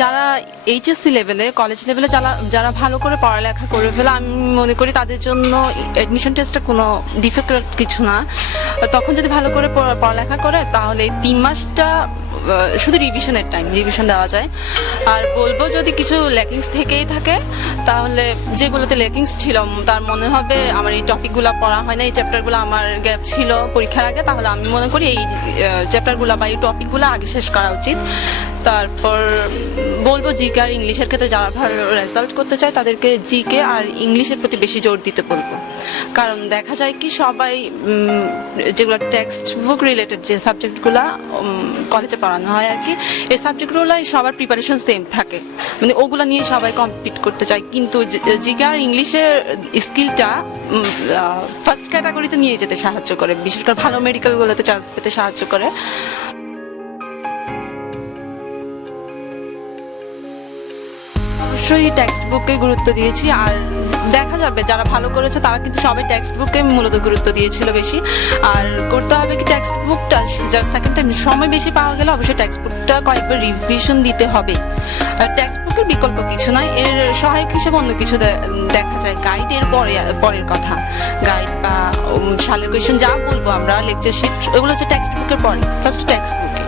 যারা এইচএসসি লেভেলে কলেজ লেভেলে যারা ভালো করে পড়ালেখা করে ফেলে আমি মনে করি তাদের জন্য অ্যাডমিশন টেস্টটা কোনো ডিফিকাল্ট কিছু না। তখন যদি ভালো করে পড়ালেখা করে তাহলে এই 3 মাসটা শুধু রিভিশন দেওয়া যায়। আর বলবো যদি কিছু ল্যাকিংস থেকেই থাকে তাহলে যেগুলোতে ল্যাকিংস ছিল তার মনে হবে আমার এই টপিকগুলো পড়া হয় না, এই চ্যাপ্টারগুলো আমার গ্যাপ ছিল পরীক্ষার আগে, তাহলে আমি মনে করি এই চ্যাপ্টারগুলো বা এই টপিকগুলো আগে শেষ করা উচিত। তারপর বলবো জিকে আর ইংলিশের ক্ষেত্রে যারা ভালো রেজাল্ট করতে চায় তাদেরকে জিকে আর ইংলিশের প্রতি বেশি জোর দিতে বলবো। কারণ দেখা যায় কি সবাই যেগুলো টেক্সট বুক রিলেটেড যে সাবজেক্টগুলো কলেজে পড়ানো হয় আর কি, এই সাবজেক্টগুলোই সবার প্রিপারেশন সেম থাকে, মানে ওগুলো নিয়ে সবাই কমপ্লিট করতে চায়। কিন্তু জিকে আর ইংলিশের স্কিলটা ফার্স্ট ক্যাটাগরিতে নিয়ে যেতে সাহায্য করে, বিশেষ করে ভালো মেডিকেলগুলোতে চান্স পেতে সাহায্য করে। অবশ্যই টেক্সট বুকে গুরুত্ব দিয়েছি। আর দেখা যাবে যারা ভালো করেছে তারা কিন্তু সবাই টেক্সট বুকে মূলত গুরুত্ব দিয়েছিল বেশি। আর করতে হবে কি টেক্সট বুকটা যার সেকেন্ড টাইম সময় বেশি পাওয়া গেলে অবশ্যই টেক্সট বুকটা কয়েকবার রিভিশন দিতে হবে। আর টেক্সট বুকের বিকল্প কিছু নয়, এর সহায়ক হিসেবে অন্য কিছু দেখা যায়। গাইড এর পরের কথা, গাইড বা সালের কোয়েশ্চেন যা বলবো আমরা লেকচার শিট, ওগুলো হচ্ছে টেক্সট বুকের পরে, ফার্স্ট টেক্সট বুকে।